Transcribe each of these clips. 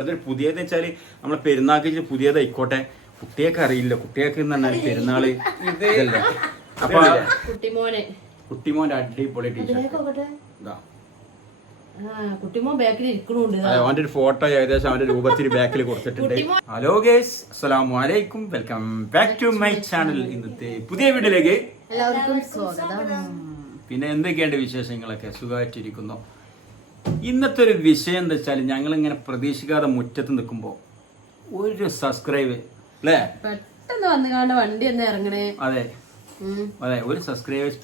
അതൊരു പുതിയതെന്ന് വെച്ചാല് നമ്മളെ പെരുന്നാൾക്ക് പുതിയതായിക്കോട്ടെ, കുട്ടിയൊക്കെ അറിയില്ല. കുട്ടിയൊക്കെ പെരുന്നാള് ഇതല്ലേ. അപ്പൊ കുട്ടിമോന്റെ അടിപൊളി ടീഷർട്ട് അവന്റെ ഒരു ഫോട്ടോ ഏകദേശം അവന്റെ രൂപത്തിൽ ബാക്കിൽ കൊടുത്തിട്ടുണ്ട്. ഹലോ ഗൈസ്, അസ്സലാമു അലൈക്കും, welcome back to my channel. ഇന്നത്തെ പുതിയ വീഡിയോയിലേക്ക് എല്ലാവർക്കും സ്വാഗതം. പിന്നെ എന്തൊക്കെയുണ്ട് വിശേഷങ്ങളൊക്കെ? സുഖമായിട്ടിരിക്കുന്നു. ഇന്നത്തെ ഒരു വിഷയം എന്താ വെച്ചാൽ, ഞങ്ങൾ ഇങ്ങനെ പ്രതീക്ഷിക്കാതെ മുറ്റത്ത് നിൽക്കുമ്പോ ഒരു സബ്സ്ക്രൈബ് അല്ലേ പെട്ടെന്ന് വന്നുകാണ്ട് വണ്ടി ഒന്ന് ഇറങ്ങണേ. അതെ അതെ, ഒരു സബ്സ്ക്രൈബേഴ്സ്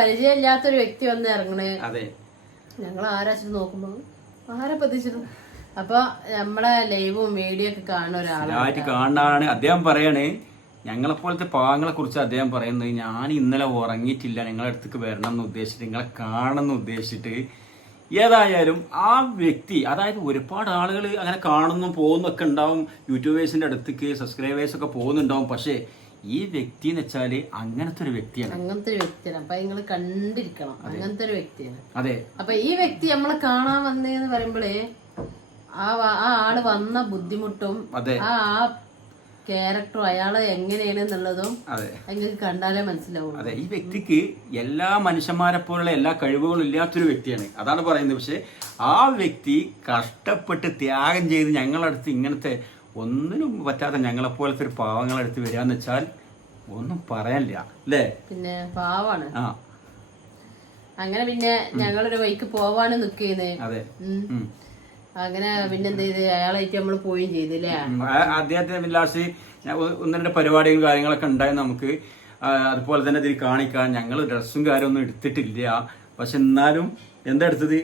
പരിചയമില്ലാത്തൊരു വ്യക്തി വന്ന് ഇറങ്ങണേ. അതെ, ഞങ്ങൾ ആരാച്ചിട്ട് നോക്കുമ്പോ ആരെ പ്രതീക്ഷിച്ചു. അപ്പൊ നമ്മളെ ലൈവും വീഡിയോ ഒക്കെ കാണുന്ന ഒരാളായിട്ട് കാണാനാണ് അദ്ദേഹം പറയണേ. ഞങ്ങളെപ്പോലത്തെ പാവങ്ങളെ കുറിച്ച് അദ്ദേഹം പറയുന്നത്, ഞാൻ ഇന്നലെ ഉറങ്ങിയിട്ടില്ല, നിങ്ങളെ അടുത്തേക്ക് വരണം എന്ന് ഉദ്ദേശിച്ചിട്ട്, നിങ്ങളെ കാണണം എന്ന് ഉദ്ദേശിച്ചിട്ട്. ഏതായാലും ആ വ്യക്തി, അതായത് ഒരുപാട് ആളുകൾ അങ്ങനെ കാണുന്നു പോകുന്നൊക്കെ ഉണ്ടാവും, യൂട്യൂബേഴ്സിന്റെ അടുത്തേക്ക് സബ്സ്ക്രൈബേഴ്സ് ഒക്കെ പോകുന്നുണ്ടാവും. പക്ഷേ ഈ വ്യക്തി എന്ന് വെച്ചാല് അങ്ങനത്തെ ഒരു വ്യക്തിയാണ്. അപ്പൊ നിങ്ങൾ കണ്ടിരിക്കണം, അങ്ങനത്തെ ഒരു വ്യക്തിയാണ്. അതെ. അപ്പൊ ഈ വ്യക്തി നമ്മളെ കാണാൻ വന്നേന്ന് പറയുമ്പോഴേ ആ ആള് വന്ന ബുദ്ധിമുട്ടും ആ ക്യാരക്ടറും അയാള് എങ്ങനെയാണ് എന്നുള്ളതും നിങ്ങൾക്ക് കണ്ടാലേ മനസ്സിലാവും. അതെ, ഈ വ്യക്തിക്ക് എല്ലാ മനുഷ്യന്മാരെ പോലുള്ള എല്ലാ കഴിവുകളും ഇല്ലാത്തൊരു വ്യക്തിയാണ്, അതാണ് പറയുന്നത്. പക്ഷെ ആ വ്യക്തി കഷ്ടപ്പെട്ട് ത്യാഗം ചെയ്ത് ഞങ്ങളടുത്ത് ഇങ്ങനത്തെ ഒന്നിനും പറ്റാത്ത ഞങ്ങളെപ്പോലത്തെ ഒരു പാവങ്ങളടുത്ത് വരികയെന്ന് വെച്ചാൽ ഒന്നും പറയാനില്ല അല്ലേ. പിന്നെ പാവാണ്. അങ്ങനെ പിന്നെ ഞങ്ങളൊരു വഴിക്ക് പോവാണ് നിക്കുന്നേ. അതെ. അങ്ങനെ പിന്നെ എന്ത് ചെയ്ത് അയാളായിട്ട് നമ്മൾ പോവുകയും ചെയ്തില്ലേ. അദ്ദേഹത്തിന് ലാസ്റ്റ് ഒന്ന് രണ്ട് പരിപാടികളും കാര്യങ്ങളൊക്കെ ഉണ്ടായി നമുക്ക്. അതുപോലെ തന്നെ ഇതിൽ കാണിക്കാൻ ഞങ്ങൾ ഡ്രസ്സും കാര്യമൊന്നും എടുത്തിട്ടില്ല. പക്ഷെ എന്നാലും എന്താ എടുത്തത്?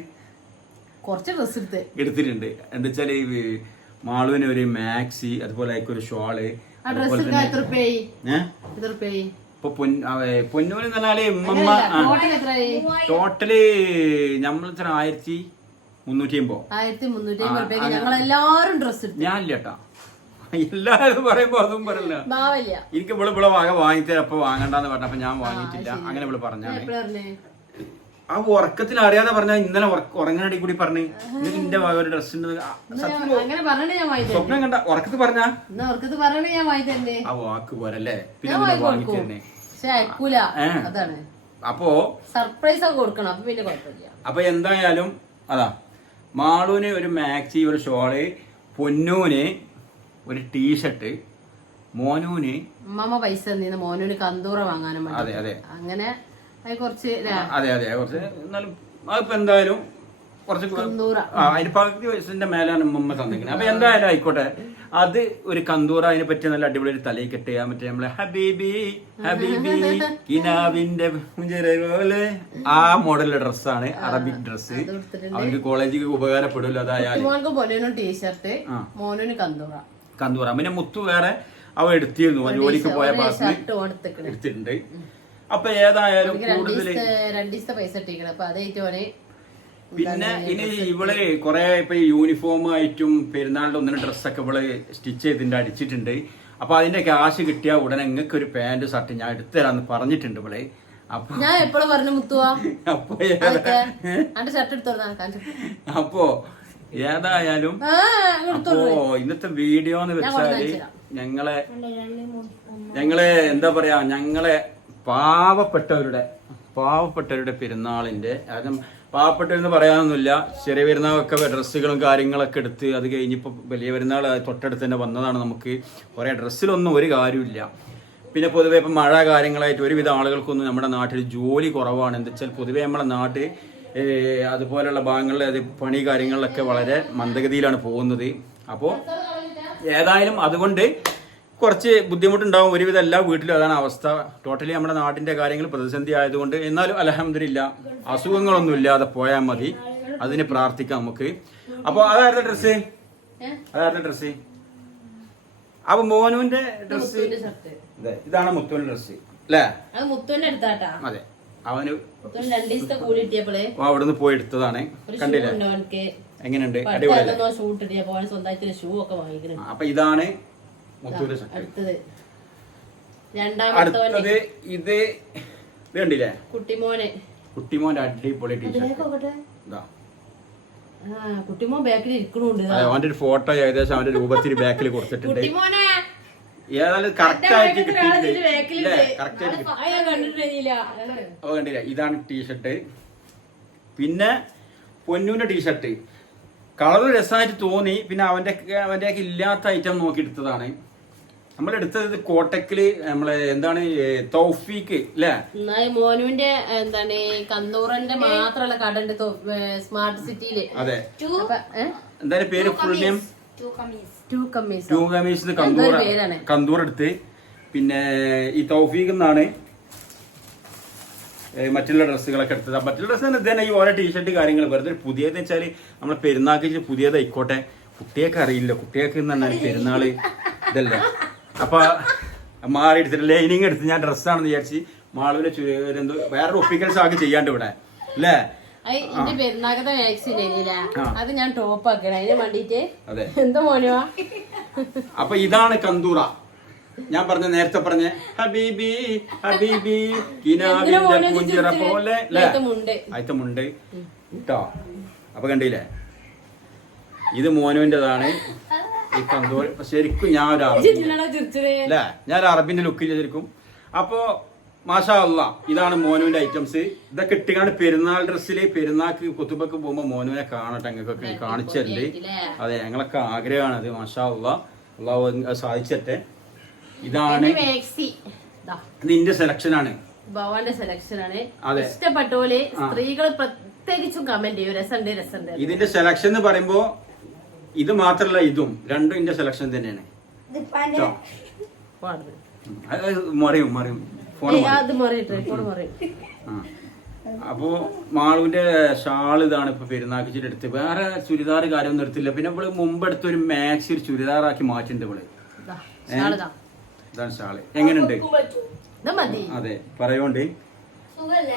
കുറച്ച് ഡ്രസ് എടുത്തിട്ടുണ്ട്. എന്താ വെച്ചാല് മാളുവിന് ഒരു മാക്സി, അതുപോലെ ഒരു ഷോള്. ഇപ്പൊ പൊന്നൂര് പറഞ്ഞാല് ടോട്ടല് നമ്മൾ 1350. ഞാനില്ല കേട്ടാ, എല്ലാരും പറയുമ്പോ അതും പറയില്ല. എനിക്ക് ഇവിടെ വാങ്ങ വാങ്ങിത്തരാം, അപ്പൊ വാങ്ങണ്ടെന്ന് പറഞ്ഞപ്പോ ഞാൻ വാങ്ങിയിട്ടില്ല. അങ്ങനെ ഇവിടെ പറഞ്ഞാണ്. ആ ഉറക്കത്തിൽ അറിയാതെ പറഞ്ഞ ഇന്നലെ ഉറങ്ങനടി കൂടി പറഞ്ഞു നിന്റെ വക ഒരു ഡ്രസ് സ്വപ്നം കണ്ട ഉറക്കത്ത് പറഞ്ഞ ആ വാക്ക് പോരല്ലേ, പിന്നെ വാങ്ങിച്ചു തന്നെ. അപ്പോ സർപ്രൈസ് ഒക്കെ കൊടുക്കണം. അപ്പൊ പിന്നെ കുഴപ്പമില്ല. അപ്പൊ എന്തായാലും അതാ, മാളൂന് ഒരു മാക്സി, ഒരു ഷോള്, പൊന്നൂന് ഒരു ടീഷർട്ട്, മോനൂന് പൈസ തന്നീന്ന് മോനൂന് കന്തൂറ വാങ്ങാനും. അതെ അതെ, അങ്ങനെ കുറച്ച്. അതെ അതെ, കുറച്ച്. എന്നാലും അതിപ്പോ എന്തായാലും കുറച്ച് അതിന് പകുതി വയസ്സിന്റെ മേലാണ് ഉമ്മ തന്നിരിക്കുന്നത്. അപ്പൊ എന്തായാലും ആയിക്കോട്ടെ. അത് ഒരു കന്തൂറ, അതിനെ പറ്റി നല്ല അടിപൊളി ഒരു തലയിൽ കെട്ടിയാ മറ്റേ നമ്മളെ ഹബീബി ഹബീബി കിനാവിന്റെ പോലെ ആ മോഡലിലെ ഡ്രസ്സാണ്, അറബിക് ഡ്രസ്സ്. അവർക്ക് കോളേജിൽ ഉപകാരപ്പെടുമല്ലോ. അതായാലും ടീഷർട്ട്, മോനൂന് കന്തൂറ. പിന്നെ മുത്തു വേറെ അവ എടുത്തിരുന്നു, ജോലിക്ക് പോയ ഭാഗത്ത് എടുത്തിട്ടുണ്ട്. അപ്പൊ ഏതായാലും കൂടുതൽ പിന്നെ ഇനി ഇവള് കൊറേ ഇപ്പൊ യൂണിഫോം ആയിട്ടും പെരുന്നാളിന്റെ ഒന്നിനും ഡ്രസ്സൊക്കെ ഇവള് സ്റ്റിച്ച് ചെയ്തിട്ട് അടിച്ചിട്ടുണ്ട്. അപ്പൊ അതിന്റെ ക്യാഷ് കിട്ടിയ ഉടനെ നിങ്ങൾക്ക് ഒരു പാന്റ് ഷർട്ട് ഞാൻ എടുത്തുതരാന്ന് പറഞ്ഞിട്ടുണ്ട് ഇവള്. അപ്പൊ ഞാൻ എപ്പോഴും പറഞ്ഞു മുത്തുവാ, അപ്പോ ഏതായാലും അപ്പോ ഇന്നത്തെ വീഡിയോ എന്ന് വെച്ചാല് ഞങ്ങളെ എന്താ പറയാ, ഞങ്ങളെ പാവപ്പെട്ടവരുടെ പെരുന്നാളിന്റെ, പാവപ്പെട്ടവരെന്ന് പറയാനൊന്നുമില്ല, ചെറിയ പെരുന്നാളൊക്കെ ഡ്രസ്സുകളും കാര്യങ്ങളൊക്കെ എടുത്ത് അത് കഴിഞ്ഞിപ്പോൾ വലിയ പെരുന്നാൾ തൊട്ടടുത്ത് തന്നെ വന്നതാണ്. നമുക്ക് കുറേ ഡ്രസ്സിലൊന്നും ഒരു കാര്യമില്ല. പിന്നെ പൊതുവെ ഇപ്പം മഴ കാര്യങ്ങളായിട്ട് ഒരുവിധ ആളുകൾക്കൊന്നും നമ്മുടെ നാട്ടിൽ ജോലി കുറവാണ്. എന്താ വെച്ചാൽ പൊതുവെ നമ്മുടെ നാട്ടിൽ അതുപോലെയുള്ള ഭാഗങ്ങളിൽ അത് പണി കാര്യങ്ങളിലൊക്കെ വളരെ മന്ദഗതിയിലാണ് പോകുന്നത്. അപ്പോൾ ഏതായാലും അതുകൊണ്ട് കുറച്ച് ബുദ്ധിമുട്ടുണ്ടാവും ഒരുവിധം എല്ലാ വീട്ടിലും, അതാണ് അവസ്ഥ. ടോട്ടലി നമ്മുടെ നാട്ടിന്റെ കാര്യങ്ങൾ പ്രതിസന്ധി ആയതുകൊണ്ട്, എന്നാലും അൽഹംദുലില്ലാ അസുഖങ്ങളൊന്നും ഇല്ലാതെ പോയാൽ മതി, അതിന് പ്രാർത്ഥിക്കാം നമുക്ക്. അപ്പൊ അതായിരുന്നു ഡ്രസ്സ്. അപ്പൊ മോനുവിന്റെ ഡ്രസ്സ് ഇതാണ് മുത്തുവിന്റെ ഡ്രസ്സ് അല്ലേ? അതെ, അവന് അവിടുന്ന് പോയി എടുത്തതാണ്. കണ്ടില്ലേ എങ്ങനെയുണ്ട്? അടിപൊളി. അപ്പൊ ഇതാണ് മുത്തൂര് ഷർട്ട്. അടുത്തത് ഇത് കണ്ടില്ലേ, കുട്ടിമോന്റെ അടിപൊളി ടീഷർട്ട്. കുട്ടിമോൻ ബാക്കിൽ ഇരിക്കണുണ്ട്. അവന്റെ ഒരു ഫോട്ടോ ഏകദേശം അവന്റെ രൂപത്തിൽ ബാക്കിൽ കൊടുത്തിട്ടുണ്ട്. ഏതായാലും കറക്റ്റ് ആയിട്ട് കിട്ടിയിട്ടില്ല. കറക്റ്റ് ആയിട്ട് കണ്ടില്ല. ഇതാണ് ടീഷർട്ട്. പിന്നെ പൊന്നൂന്റെ ടീഷർട്ട് കളർ രസമായിട്ട് തോന്നി. പിന്നെ അവന്റെ ഇല്ലാത്ത ഐറ്റം നോക്കി എടുത്തതാണ്. നമ്മൾ എടുത്തത് കോട്ടക്കില് നമ്മളെ എന്താണ് തൗഫീക്ക് അല്ലേ, മോനുവിന്റെ എന്താണ് കന്തൂറന്റെ മാത്രമുള്ള കട ഉണ്ട് സ്മാർട്ട് സിറ്റിയില്. അതെ, എന്തായാലും പേര് ഫുൾ നെയിം ടു കമീസ് കന്തൂർ എടുത്ത്. പിന്നെ ഈ തൗഫീഖ് എന്നാണ് മറ്റുള്ള ഡ്രസ്സുകളൊക്കെ എടുത്തത്. മറ്റുള്ള ഡ്രസ്സ് തന്നെ ഈ ഓരോ ടീഷർട്ട് കാര്യങ്ങൾ വെറുതെ പുതിയതെന്ന് വെച്ചാല് നമ്മളെ പെരുന്നാൾക്ക് പുതിയതായിക്കോട്ടെ, കുട്ടിയൊക്കെ അറിയില്ല, കുട്ടിയൊക്കെ തന്നെ പെരുന്നാള് ഇതല്ലേ. അപ്പൊ മാറി എടുത്തിട്ട് ലൈനിങ് എടുത്ത് ഞാൻ ഡ്രസ്സാണെന്ന് വിചാരിച്ച് മാളുവിനെ എന്തോ വേറൊരു ഒപ്പിക്കൽസ് ആക്കി ചെയ്യാണ്ട് ഇവിടെ അല്ലേ. എന്റെ പെരുന്നാക്കത്തെ മാക്സിനില്ല, അത് ഞാൻ ടോപ്പ് ആക്കണം അതിന് വേണ്ടിട്ട്. എന്താ മോനുവാ. അപ്പൊ ഇതാണ് കന്തൂറ. ഞാൻ നേരത്തെ പറഞ്ഞ ഹബീബി ഹബീബി കിനാവിന്റെ പുഞ്ചിറ പോലെ അയത്തമുണ്ട് കേട്ടോ. അപ്പൊ കണ്ടില്ലേ, ഇത് മോനുവിൻ്റെതാണ് ഈ കന്തൂർ. ശരിക്കും ഞാൻ ഒരു അറബി അല്ലേ, ഞാൻ അറബിന്റെ ലുക്കിൽ ശരിക്കും. അപ്പോ മാഷാ അല്ലാ, ഇതാണ് മോനുവിന്റെ ഐറ്റംസ്. ഇതൊക്കെ ഇട്ടുകാണ്ട് പെരുന്നാൾ ഡ്രസ്സില് പെരുന്നാൾക്ക് കുത്തുബക്ക് പോകുമ്പോ മോനുവിനെ കാണട്ടെ, ഞങ്ങൾക്കൊക്കെ കാണിച്ചല്ലേ. അതെ, ഞങ്ങളൊക്കെ ആഗ്രഹമാണ് അത്. മാഷാ അല്ലാ, അള്ളാഹു സാധിച്ചട്ടെ. ഇതാണ് നിന്റെ സെലക്ഷൻ ആണ്, ഭവാന്റെ സെലക്ഷൻ ആണ്. ഇഷ്ടപ്പെട്ടോലെ സ്ത്രീകൾ പ്രത്യേകിച്ചും കമന്റ് ചെയ്യും രസണ്ട് രസണ്ട്. ഇതിന്റെ സെലക്ഷൻ എന്ന് പറയുമ്പോ ഇത് മാത്രല്ല, ഇതും രണ്ടും ഇതിന്റെ സെലക്ഷൻ തന്നെയാണ്. മറിയും മറിയും അപ്പോ മാളുവിന്റെ ഷാൾ ഇതാണ് ഇപ്പൊ പെരുന്നാക്കിച്ചിട്ട് എടുത്ത്. വേറെ ചുരിദാർ കാര്യമൊന്നും എടുത്തില്ല. പിന്നെ ഇവള് മുമ്പ് എടുത്തൊരു മാക്സി ഒരു ചുരിദാറാക്കി മാറ്റിണ്ട് ഇവള്. ഇതാണ് ഷാള്. എങ്ങനെയുണ്ട്? അതെ, പറയോണ്ട്.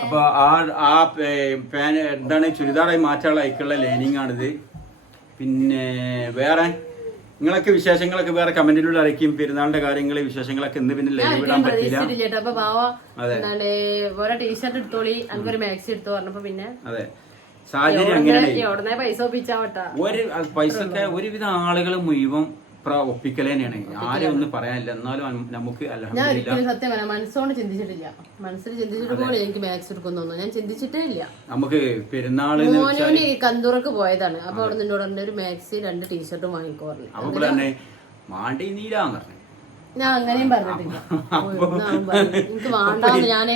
അപ്പൊ ആ എന്താണ് ചുരിദാറായി മാറ്റാനുള്ള അയക്കുള്ള ലൈനിങ് ആണിത്. പിന്നെ വേറെ നിങ്ങളൊക്കെ വിശേഷങ്ങളൊക്കെ വേറെ കമന്റിലൂടെ അറിയിക്കും. പെരുന്നാളിന്റെ കാര്യങ്ങൾ വിശേഷങ്ങളൊക്കെ ഇന്ന് പിന്നെ ലൈവ് ഇടാൻ പറ്റില്ല. ടീഷർട്ട് എടുത്തോളി, എനിക്കൊരു മാക്സി എടുത്തോ പറഞ്ഞപ്പോ പിന്നെ അതെ സാഹചര്യം അങ്ങനെയാണ്. പൈസ ഒരുവിധ ആളുകൾ മുഴുവൻ ഒപ്പിക്കൽ തന്നെയാണ്. ആരും ഒന്നും പറയാനില്ല. എന്നാലും നമുക്ക് സത്യം പറയാം, മനസ്സോണ്ട് ചിന്തിച്ചിട്ടില്ല. മനസ്സിൽ ചിന്തിച്ചിട്ട് പോലെ എനിക്ക് മാക്സ് എടുക്കുന്നൊന്നും ഞാൻ ചിന്തിച്ചിട്ടേ ഇല്ല. നമുക്ക് പെരുന്നാള് മോനോന് കന്തൂറൊക്കെ പോയതാണ്. അപ്പൊ അവിടെ നിന്നോട് ഒരു മാക്സി 2 ടീഷർട്ടും വാങ്ങിക്കോ പറഞ്ഞു. ഞാൻ അങ്ങനെയും പറഞ്ഞിട്ടില്ല. എനിക്ക് വേണ്ടാന്ന് ഞാൻ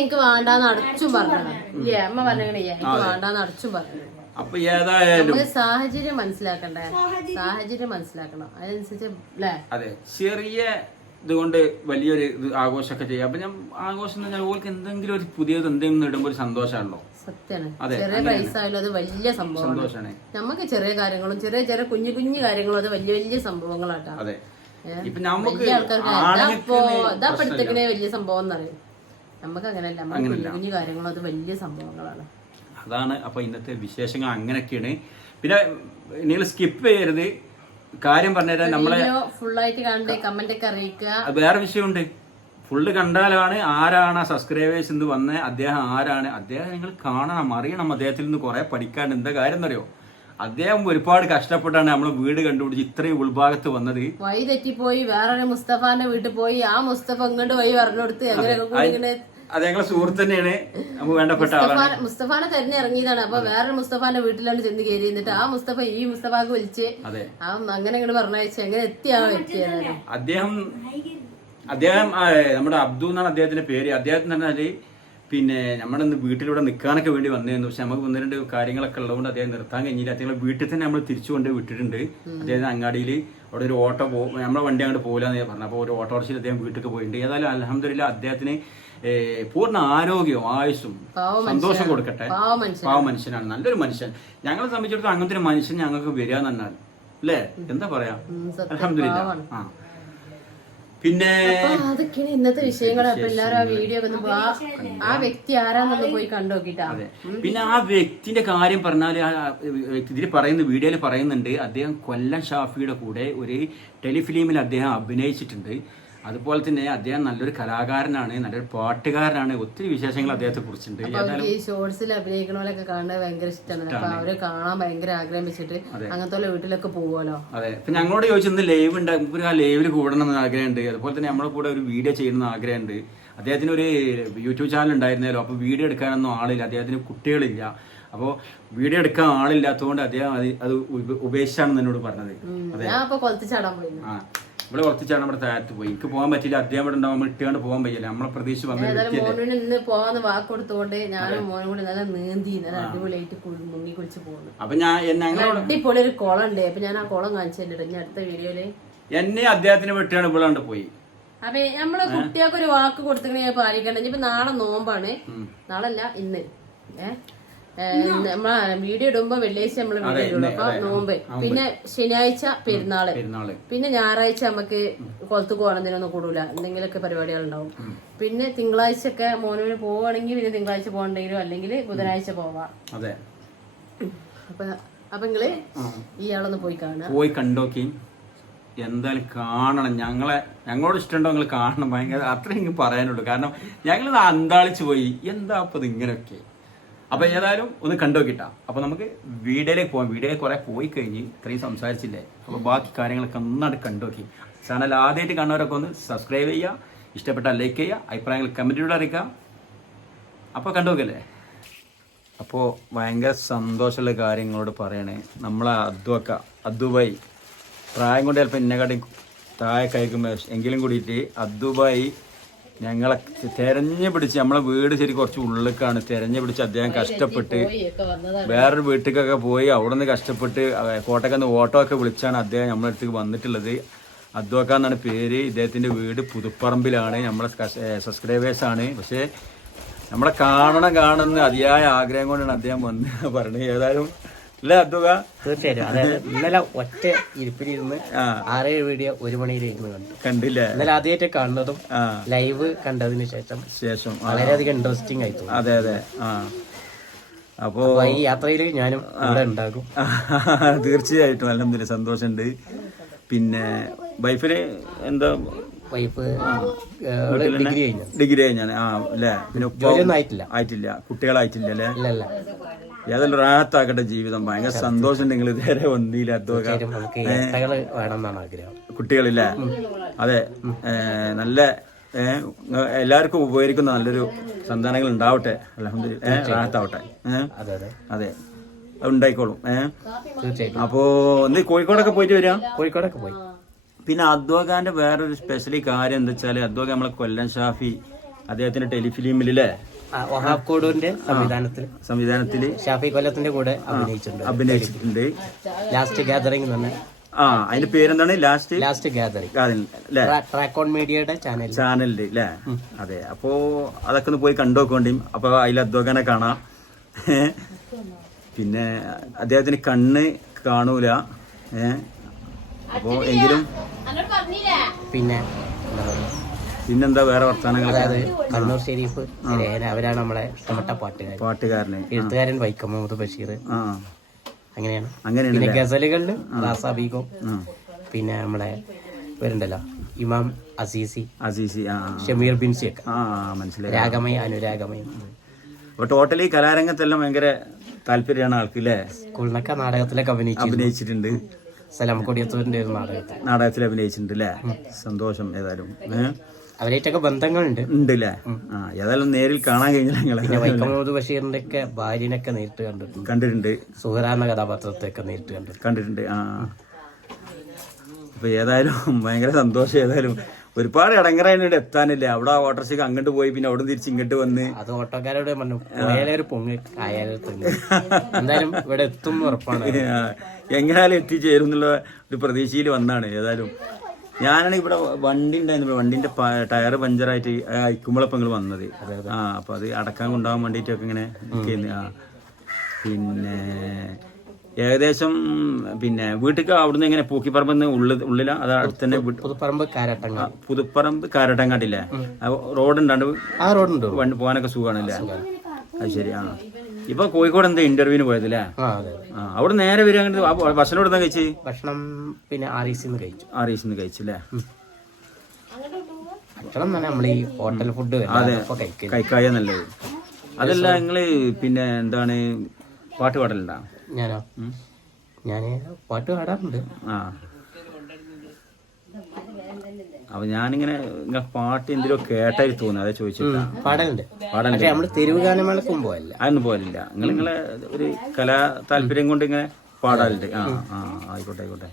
എനിക്ക് വേണ്ടാന്ന് അടച്ചും പറഞ്ഞതാണ്. ഇല്ലേ അമ്മ പറഞ്ഞേ, എനിക്ക് വേണ്ടാന്ന് അടച്ചും പറഞ്ഞു. അപ്പൊ ഏതായാലും സാഹചര്യം മനസ്സിലാക്കണ്ടേ, സാഹചര്യം മനസ്സിലാക്കണം, അതിനനുസരിച്ച് അല്ലേ. അതെ, ചെറിയ ഇതുകൊണ്ട് വലിയൊരു ആഘോഷമൊക്കെ ചെയ്യാം. അപ്പൊ ഞാൻ ആഘോഷം എന്ന് പറഞ്ഞാൽ ഓർക്ക് എന്തെങ്കിലും ഒരു പുതിയത് എന്തെങ്കിലും ഇടുമ്പോ ഒരു സന്തോഷമാണല്ലോ. സത്യമാണ്, ചെറിയ പൈസ ആയാലും അത് വലിയ സന്തോഷമാണ്. നമുക്ക് ചെറിയ കാര്യങ്ങളും ചെറിയ ചെറിയ കുഞ്ഞു കുഞ്ഞു കാര്യങ്ങളും അത് വലിയ വലിയ സംഭവങ്ങളാട്ടോ. അതെ, ഇപ്പൊ നമുക്ക് ഇതാപ്പെടുത്തേക്കണേ വലിയ സംഭവം എന്നറിയും. നമുക്ക് അങ്ങനെയല്ല, നമുക്ക് കുഞ്ഞു കുഞ്ഞു കാര്യങ്ങളും അത് വലിയ സംഭവങ്ങളാണ്. അതാണ്. അപ്പൊ ഇന്നത്തെ വിശേഷങ്ങൾ അങ്ങനെയൊക്കെയാണ്. പിന്നെ നിങ്ങൾ സ്കിപ്പ് ചെയ്യരുത്, കാര്യം പറഞ്ഞുതരാൻ നമ്മളെ ഫുള്ളായിട്ട് കണ്ട് കമന്റ് ഒക്കെ അറിയിക്കുക. വേറെ വിഷയമുണ്ട്, ഫുള്ള് കണ്ടാലാണ് ആരാണ് സബ്സ്ക്രൈബേഴ്സ് എന്ന് വന്നത്, അദ്ദേഹം ആരാണ്, അദ്ദേഹം നിങ്ങൾ കാണണം, അറിയണം. അദ്ദേഹത്തിൽ നിന്ന് കുറെ പഠിക്കാണ്ട്. എന്താ കാര്യം എന്നറിയോ, അദ്ദേഹം ഒരുപാട് കഷ്ടപ്പെട്ടാണ് നമ്മള് വീട് കണ്ടുപിടിച്ച് ഇത്രയും ഉൾഭാഗത്ത് വന്നത്. വഴി തെറ്റിപ്പോയി വേറൊരു മുസ്തഫാന്റെ വീട്ടിൽ പോയി, ആ മുസ്തഫ ഇങ്ങോട്ട് വഴി പറഞ്ഞു കൊടുത്ത് അങ്ങനെ. അത് ഞങ്ങളെ സുഹൃത്ത് തന്നെയാണ്, നമുക്ക് വേണ്ടപ്പെട്ട ആളാണ്. മുസ്തഫാനെ തെരഞ്ഞിറങ്ങിയതാണ്. അപ്പൊ വേറൊരു മുസ്തഫാന്റെ വീട്ടിലാണ് ചെന്ന് കയറി. എന്നിട്ട് ആ മുസ്തഫ ഈ മുസ്തഫാക്ക് വിളിച്ച് അങ്ങനെ ഇങ്ങോട്ട് പറഞ്ഞയച്ച് അങ്ങനെ എത്തിയ വ്യക്തിയാണ് അദ്ദേഹം. നമ്മുടെ അബ്ദു എന്നാണ് അദ്ദേഹത്തിന്റെ പേര്. അദ്ദേഹത്തിന് പറഞ്ഞാല് പിന്നെ നമ്മുടെ വീട്ടിലൂടെ നിൽക്കാനൊക്കെ വേണ്ടി വന്നിരുന്നു. പക്ഷെ നമുക്ക് 1-2 കാര്യങ്ങളൊക്കെ ഉള്ളതുകൊണ്ട് അദ്ദേഹം നിർത്താൻ കഴിഞ്ഞില്ല. അദ്ദേഹം വീട്ടിൽ തന്നെ നമ്മൾ തിരിച്ചു കൊണ്ട് വിട്ടിട്ടുണ്ട്. അദ്ദേഹം അങ്ങാടിയിൽ അവിടെ ഒരു ഓട്ടോ നമ്മളെ വണ്ടി അങ്ങോട്ട് പോകില്ലെന്ന് പറഞ്ഞു. അപ്പോൾ ഒരു ഓട്ടോറിക്ഷയിൽ അദ്ദേഹം വീട്ടിലേക്ക് പോയിട്ടുണ്ട്. ഏതായാലും അൽഹംദുലില്ലാ അദ്ദേഹത്തിന് പൂർണ്ണ ആരോഗ്യവും ആയുസ്സും സന്തോഷം കൊടുക്കട്ടെ. പാവ മനുഷ്യനാണ്, നല്ലൊരു മനുഷ്യൻ. ഞങ്ങളെ സംബന്ധിച്ചിടത്തോളം അങ്ങനത്തെ ഒരു മനുഷ്യൻ ഞങ്ങൾക്ക് വരിക എന്ന് പറഞ്ഞാൽ അല്ലേ, എന്താ പറയാ, അൽഹംദുലില്ലാ. ആ പിന്നെ അതൊക്കെയാണ് ഇന്നത്തെ വിഷയങ്ങൾ. അപ്പൊ എല്ലാരും ആ വീഡിയോ ആ വ്യക്തി ആരാന്നൊന്ന് പോയി കണ്ടുനോക്കിട്ടാ. പിന്നെ ആ വ്യക്തിന്റെ കാര്യം പറഞ്ഞാല് ഇതിൽ പറയുന്ന വീഡിയോയിൽ പറയുന്നുണ്ട്, അദ്ദേഹം കൊല്ലം ഷാഫിയുടെ കൂടെ ഒരു ടെലിഫിലിമിൽ അദ്ദേഹം അഭിനയിച്ചിട്ടുണ്ട്. അതുപോലെ തന്നെ അദ്ദേഹം നല്ലൊരു കലാകാരനാണ്, നല്ലൊരു പാട്ടുകാരനാണ്. ഒത്തിരി വിശേഷങ്ങൾ അദ്ദേഹത്തെ കുറിച്ചുണ്ട്. ഈ ഷോർട്സിൽ അഭിനയിക്കണോലൊക്കെ കാണാൻ ഭയങ്കര ഇഷ്ടമാണ്. അപ്പൊ അവരെ കാണാൻ ഭയങ്കര ആഗ്രഹം വെച്ചിട്ട് അങ്ങനത്തെ വീട്ടിലൊക്കെ പോകുമല്ലോ. അതെ, ഇപ്പൊ ഞങ്ങളോട് ചോദിച്ചത് ലൈവ് ഉണ്ട്, നമുക്ക് ആ ലൈവിൽ കൂടണം എന്ന് ആഗ്രഹമുണ്ട്. അതുപോലെ തന്നെ നമ്മളെ കൂടെ ഒരു വീഡിയോ ചെയ്യണമെന്ന് ആഗ്രഹമുണ്ട്. അദ്ദേഹത്തിന് ഒരു യൂട്യൂബ് ചാനൽ ഉണ്ടായിരുന്നല്ലോ, അപ്പോൾ വീഡിയോ എടുക്കാനൊന്നും ആളില്ല, അദ്ദേഹത്തിന് കുട്ടികളില്ല. അപ്പോൾ വീഡിയോ എടുക്കാൻ ആളില്ലാത്തതുകൊണ്ട് അദ്ദേഹം അത് ഉപേക്ഷിച്ചാണെന്ന് എന്നോട് പറഞ്ഞത്. ആ, ഇവിടെ കുറച്ചാണ് നമ്മുടെ താഴത്ത് പോയി. എനിക്ക് പോകാൻ പറ്റില്ല, അദ്ദേഹം ഇവിടെ ഉണ്ടാവുമ്പോൾ ഇട്ടുകൊണ്ട് പോകാൻ പറ്റില്ല. നമ്മളെ പ്രതീക്ഷ ഇന്ന് പോവാന്ന് വാക്ക് കൊടുത്തോണ്ട് ഞാനും മോനും കൂടി നല്ല നീന്തി നല്ല അടിപൊളിയായിട്ട് മുങ്ങി കുളിച്ച് പോകുന്നു. അപ്പൊ ഞങ്ങളോട് അടിപൊളി ഒരു കുളം ഉണ്ട്. അപ്പൊ ഞാൻ ആ കുളം കാണിച്ചു തന്നിട്ട് ഞാൻ അടുത്ത വീഡിയോയില് എന്നെ അദ്ദേഹത്തിന് വിട്ടാണ് ഇവിടെ പോയി. അപ്പൊ നമ്മള് കുട്ടികൾക്ക് ഒരു വാക്ക് കൊടുത്തിങ്ങനെ പാലിക്കണ്ട. ഇനിയിപ്പോ നാളെ നോമ്പാണ്, നാളല്ല ഇന്ന് നമ്മളെ വീഡിയോ ഇടുമ്പോ വെള്ളിയാഴ്ച നമ്മള് വീഡിയോ ഇടുള്ളൂ. അപ്പൊ നോമ്പ്, പിന്നെ ശനിയാഴ്ച പെരുന്നാള്, പിന്നെ ഞായറാഴ്ച നമുക്ക് കൊളത്ത് പോകണമെന്നൊന്നും കൂടൂല, എന്തെങ്കിലുമൊക്കെ പരിപാടികൾ ഉണ്ടാവും. പിന്നെ തിങ്കളാഴ്ച ഒക്കെ മോനോന് പോവുകയാണെങ്കിൽ പിന്നെ തിങ്കളാഴ്ച പോകണ്ടെങ്കിലും അല്ലെങ്കിൽ ബുധനാഴ്ച പോവാം. അപ്പൊ നിങ്ങള് ഇയാളൊന്ന് പോയി കാണാം, പോയി കണ്ടോക്കി എന്തായാലും കാണണം. ഞങ്ങളോട് ഇഷ്ടമുണ്ടോ നിങ്ങൾ കാണണം. ഭയങ്കര അത്രയും പറയാനുള്ളൂ. കാരണം ഞങ്ങൾ അന്താളിച്ച് പോയി, എന്താ അപ്പൊ ഇത് ഇങ്ങനെയൊക്കെ. അപ്പൊ ഏതായാലും ഒന്ന് കണ്ടോക്കിട്ടാ. അപ്പൊ നമുക്ക് വീഡിയോയിലേക്ക് പോകാം. വീഡിയോയിൽ കുറെ പോയി കഴിഞ്ഞ് ഇത്രയും സംസാരിച്ചില്ലേ, അപ്പൊ ബാക്കി കാര്യങ്ങളൊക്കെ ഒന്നാണ് കണ്ടോക്കി. ചാനൽ ആദ്യമായിട്ട് കാണുന്നവരൊക്കെ ഒന്ന് സബ്സ്ക്രൈബ് ചെയ്യുക, ഇഷ്ടപ്പെട്ടാൽ ലൈക്ക് ചെയ്യുക, അഭിപ്രായങ്ങൾ കമന്റിലൂടെ അറിയിക്കാം. അപ്പൊ കണ്ടോക്കല്ലേ. അപ്പോൾ ഭയങ്കര സന്തോഷമുള്ള കാര്യങ്ങളോട് പറയണേ. നമ്മളെ അദ്ദുബായി പ്രായം കൊണ്ട് ചിലപ്പോൾ ഇന്നെക്കാട്ടി താഴെ കഴിക്കുമ്പോൾ എങ്കിലും കൂടിയിട്ട് അദ്ദുബായി ഞങ്ങളെ തെരഞ്ഞു പിടിച്ച്, നമ്മളെ വീട് ശരി കുറച്ച് ഉള്ളിലേക്കാണ്, തെരഞ്ഞു പിടിച്ച് അദ്ദേഹം കഷ്ടപ്പെട്ട് വേറൊരു വീട്ടിലേക്കൊക്കെ പോയി അവിടെ നിന്ന് കഷ്ടപ്പെട്ട് കോട്ടക്കന്ന് ഓട്ടോ ഒക്കെ വിളിച്ചാണ് അദ്ദേഹം നമ്മളെ അടുത്തേക്ക് വന്നിട്ടുള്ളത്. അദ്വക്ക എന്നാണ് പേര്. ഇദ്ദേഹത്തിൻ്റെ വീട് പുതുപ്പറമ്പിലാണ്. നമ്മളെ സബ്സ്ക്രൈബേഴ്സാണ്. പക്ഷേ നമ്മളെ കാണുന്ന അതിയായ ആഗ്രഹം കൊണ്ടാണ് അദ്ദേഹം വന്ന് പറഞ്ഞത്. ഏതായാലും അല്ലേ അദ്വക? തീർച്ചയായിട്ടും. അതായത് ഇന്നലെ ഒറ്റ ഇരിപ്പിലിരുന്ന് 6-7 വീഡിയോ 1 മണിയിലിരുന്ന് കണ്ടില്ലേ? ഇന്നലെ ആദ്യമായിട്ട് കാണുന്നതും ലൈവ് കണ്ടതിന് ശേഷം വളരെയധികം ഇൻട്രസ്റ്റിംഗ് ആയി തോന്നി. അതെ അതെ. അപ്പോ ഈ യാത്രയിൽ ഞാനും ഇവിടെ ഉണ്ടാകും. തീർച്ചയായിട്ടും. അൽഹംദുലില്ലാ, സന്തോഷമുണ്ട്. പിന്നെ വൈഫിന് എന്താ? വൈഫ് ഡിഗ്രി കഴിഞ്ഞാണ്. അല്ലേ? പിന്നെ ആയിട്ടില്ല, കുട്ടികളായിട്ടില്ല അല്ലേ? ഏതായാലും റാഹത്താക്കട്ടെ ജീവിതം. ഭയങ്കര സന്തോഷം. നിങ്ങൾ ഇതുവരെ വന്നില്ല അദ്വക. കുട്ടികളില്ലേ? അതെ, നല്ല എല്ലാവർക്കും ഉപകരിക്കുന്ന നല്ലൊരു സന്താനങ്ങൾ ഉണ്ടാവട്ടെ. അൽഹംദുലില്ലാ, റാഹത്താവട്ടെ. അതെ, അത് ഉണ്ടായിക്കോളും. അപ്പോ ഒന്ന് കോഴിക്കോടൊക്കെ പോയിട്ട് വരാം. കോഴിക്കോടൊക്കെ പോയി. പിന്നെ അദ്വകാന്റെ വേറൊരു സ്പെഷ്യലി കാര്യം എന്താ വെച്ചാല്, അദ്വക നമ്മളെ കൊല്ലം ഷാഫി അദ്ദേഹത്തിന്റെ ടെലിഫിലിമിലെ സംവിധാനത്തില് ഷാഫി കൊല്ലത്തിന്റെ കൂടെ അഭിനയിച്ചിട്ടുണ്ട്. ലാസ്റ്റ് ഗാദറിംഗ് തന്നെ. അതിന്റെ പേരെന്താണ്? ലാസ്റ്റ് ഗാദറിംഗ് ട്രാക്ക് ഓൺ മീഡിയയുടെ ചാനലില് അല്ലേ? അതെ. അപ്പോ അതൊക്കെ ഒന്ന് പോയി കണ്ടുനോക്കോണ്ടി. അപ്പൊ അതിൽ അദ്വകാനെ കാണാം. പിന്നെ അദ്ദേഹത്തിന് കണ്ണ് കാണൂല. അപ്പോ എങ്കിലും പിന്നെന്താ വേറെ വർത്തമാനങ്ങൾ? അതായത് കണ്ണൂർ ഷെരീഫ് അവരാണ് നമ്മളെ ഇഷ്ടപ്പെട്ട പാട്ടുകാരൻ. എഴുത്തുകാരൻ വൈക്കം മുഹമ്മദ് ബഷീർ. അങ്ങനെയാണ്. പിന്നെ ഗസലുകളില് റാസാബീഗം, പിന്നെ നമ്മളെ പേരുണ്ടല്ലോ ഇമാം അസീസി, ഷമീർ ബിൻസി ഒക്കെ. മനസ്സിലായി. രാഗമയ, അനുരാഗമയ. അപ്പൊ ടോട്ടലി കലാരംഗത്തെല്ലാം ഭയങ്കര താല്പര്യമാണ് ആൾക്ക് അല്ലേ? സ്കൂളിനൊക്കെ നാടകത്തിലൊക്കെ അഭിനയിച്ചിട്ടുണ്ട്. സലാം കൊടിയത്തൂരിന്റെ ഒരു നാടകത്തിൽ അഭിനയിച്ചിട്ടുണ്ട് അല്ലേ? സന്തോഷം. ഏതായാലും അവരായിട്ടൊക്കെ ബന്ധങ്ങളുണ്ട് അല്ലേ? ഏതായാലും നേരിൽ കാണാൻ കഴിഞ്ഞില്ല. പിന്നെ വൈക്കം മുഹമ്മദ് ബഷീറിന്റെ ഒക്കെ ഭാര്യനൊക്കെ നേരിട്ട് കണ്ടിട്ടുണ്ട്. സുഹറ എന്ന കഥാപാത്രത്തെ ഒക്കെ നേരിട്ട് കണ്ടിട്ടുണ്ട്. അപ്പൊ ഏതായാലും ഭയങ്കര സന്തോഷം. ഏതായാലും ഒരുപാട് ഇടങ്ങറായിട്ട് എത്താനില്ല. അവിടെ ഓട്ടോറിക്ഷയ്ക്ക് അങ്ങോട്ട് പോയി, പിന്നെ അവിടെ തിരിച്ച് ഇങ്ങോട്ട് വന്ന്. അത് ഓട്ടോക്കാരോട് പറഞ്ഞു ഒരു പൊങ്ങ് എന്തായാലും ഇവിടെ എത്തും ഉറപ്പാണ്. എങ്ങനെയാലും എത്തിച്ചേരും എന്നുള്ള ഒരു പ്രതീക്ഷയിൽ വന്നാണ്. ഏതായാലും ഞാനാണ് ഇവിടെ വണ്ടി ഉണ്ടായിരുന്നു, വണ്ടിന്റെ ടയർ പഞ്ചറായിട്ട് ഇക്കുമ്പോഴപ്പം നിങ്ങൾ വന്നത്. അപ്പൊ അത് അടക്കാൻ കൊണ്ടുപോകാൻ വേണ്ടിയിട്ടൊക്കെ ഇങ്ങനെ പിന്നെ ഏകദേശം പിന്നെ വീട്ടിൽ അവിടുന്ന് എങ്ങനെ പൂക്കിപ്പറമ്പ് ഉള്ളിലാ? അത് അടുത്ത് തന്നെ പുതുപ്പറമ്പ് കാരട്ടങ്ങാട്ടില്ലേ? റോഡ് ഉണ്ടാണ്ട് പോകാനൊക്കെ സുഖമാണല്ലേ? അത് ശരി. ഇപ്പൊ കോഴിക്കോട് എന്താ ഇന്റർവ്യൂവിന് പോയതല്ലേ? അവിടെ നേരെ വരിക. ഭക്ഷണം എവിടെ കഴിച്ച്? ഭക്ഷണം പിന്നെ ആറീസിന്ന് കഴിച്ചു. കഴിച്ചല്ലേ? ഭക്ഷണം തന്നെ നമ്മൾ ഈ ഹോട്ടൽ ഫുഡ് കഴിക്കായ നല്ലത്. അതല്ല നിങ്ങള് പിന്നെ എന്താണ് പാട്ട് പാടലുണ്ടാ? ഞാനോ? ഞാന് പാട്ട് പാടാറുണ്ട്. അപ്പൊ ഞാനിങ്ങനെ പാട്ട് എന്തിനോ കേട്ടായി തോന്നുന്നു, അതെ ചോദിച്ചിട്ടാ. പാടലുണ്ട്. പക്ഷെ നമ്മള് തെരുവ് ഗാനമേളക്കും പോയല്ല, അതൊന്നും പോലില്ല. നിങ്ങളെ ഒരു കലാ താല്പര്യം കൊണ്ട് ഇങ്ങനെ പാടാറുണ്ട്. ആയിക്കോട്ടെ ആയിക്കോട്ടെ.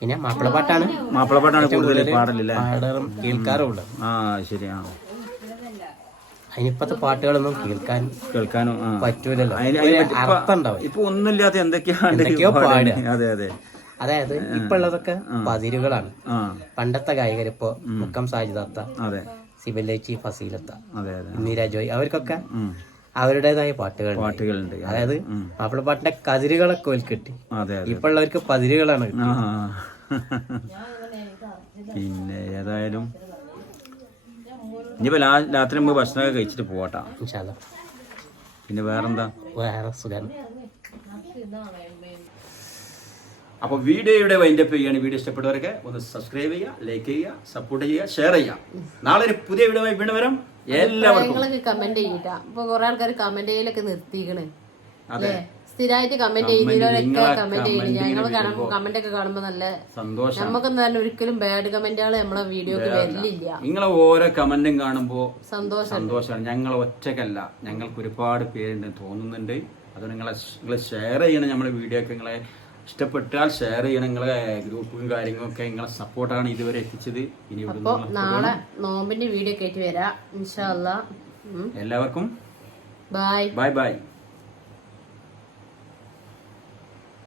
പിന്നെ മാപ്പിളപ്പാട്ടാണ് കൂടുതൽ പാടലില്ലേ? കേൾക്കാറുള്ളത്. ശരി. അതിനിപ്പത്തെ പാട്ടുകളൊന്നും കേൾക്കാനും പറ്റൂലല്ലോ. അർത്ഥം ഉണ്ടാവും. ഇപ്പൊ ഒന്നുമില്ലാത്ത എന്തൊക്കെയോ പാടുക. അതെ അതെ. അതായത് ഇപ്പൊ ഉള്ളതൊക്കെ പതിരുകളാണ്. പണ്ടത്തെ ഗായകർ ഇപ്പൊ മുക്കം സാജിദാത്ത, സിബിലേച്ചി, ഫസീലത്ത, ഇന്ദിര ജോയ്, അവർക്കൊക്കെ അവരുടേതായ പാട്ടുകളുണ്ട്. അതായത് മാപ്പിളപ്പാട്ടിന്റെ കതിരുകളൊക്കെ ഓൽ കിട്ടി. ഇപ്പൊ ഉള്ളവർക്ക് പതിരുകളാണ്. പിന്നെ ഏതായാലും ഇനിയിപ്പോ രാത്രി നമുക്ക് ഭക്ഷണമൊക്കെ കഴിച്ചിട്ട് പോവാട്ടാ. പിന്നെ വേറെന്താ? വേറെ സുഖം. അപ്പോൾ വീഡിയോയുടെ വൈൻഡപ്പ് ചെയ്യാണ്. വീഡിയോ ഇഷ്ടപ്പെട്ടവരൊക്കെ ഒന്ന് സബ്സ്ക്രൈബ് ചെയ്യുക, ലൈക്ക് ചെയ്യുക, സപ്പോർട്ട് ചെയ്യുക, ഷെയർ ചെയ്യുക. നാളെ ഒരു പുതിയ വീഡിയോ വീണ്ടും വരാം. എല്ലാവർക്കും കമന്റ് ചെയ്യട്ടാ. ഇപ്പൊ കുറെ ആൾക്കാർ കമന്റ് ചെയ്യലൊക്കെ നിർത്തിക്കണേ. സ്ഥിരമായിട്ട് കമന്റ് ചെയ്യുന്നവരൊക്കെ കമന്റ് ചെയ്യണം. ഞങ്ങൾ കമന്റ് ഒക്കെ കാണുമ്പോ നല്ല സന്തോഷം. നമുക്കൊന്നും തന്നെ ഒരിക്കലും ബാഡ് കമന്റുകൾ നമ്മളെ വീഡിയോക്ക് വരില്ല. നിങ്ങളെ ഓരോ കമന്റും കാണുമ്പോ സന്തോഷമാണ്. ഞങ്ങൾ ഒറ്റക്കല്ല, ഞങ്ങൾക്ക് ഒരുപാട് പേരുണ്ടെന്ന് തോന്നുന്നുണ്ട്. അത് നിങ്ങൾ ഷെയർ ചെയ്യണം. നമ്മളെ വീഡിയോ ഒക്കെ നിങ്ങളെ ഇഷ്ടപ്പെട്ടാൽ ഷെയർ ചെയ്യണം. നിങ്ങളെ ഗ്രൂപ്പും കാര്യങ്ങളൊക്കെ നിങ്ങളെ സപ്പോർട്ടാണ് ഇതുവരെ എത്തിച്ചത്. ഇനി നാളെ നോമ്പിന്റെ വീഡിയോ ഒക്കെ ആയിട്ട് വരാം ഇൻഷാ അല്ലാഹ്. എല്ലാവർക്കും ബൈ ബൈ ബൈ.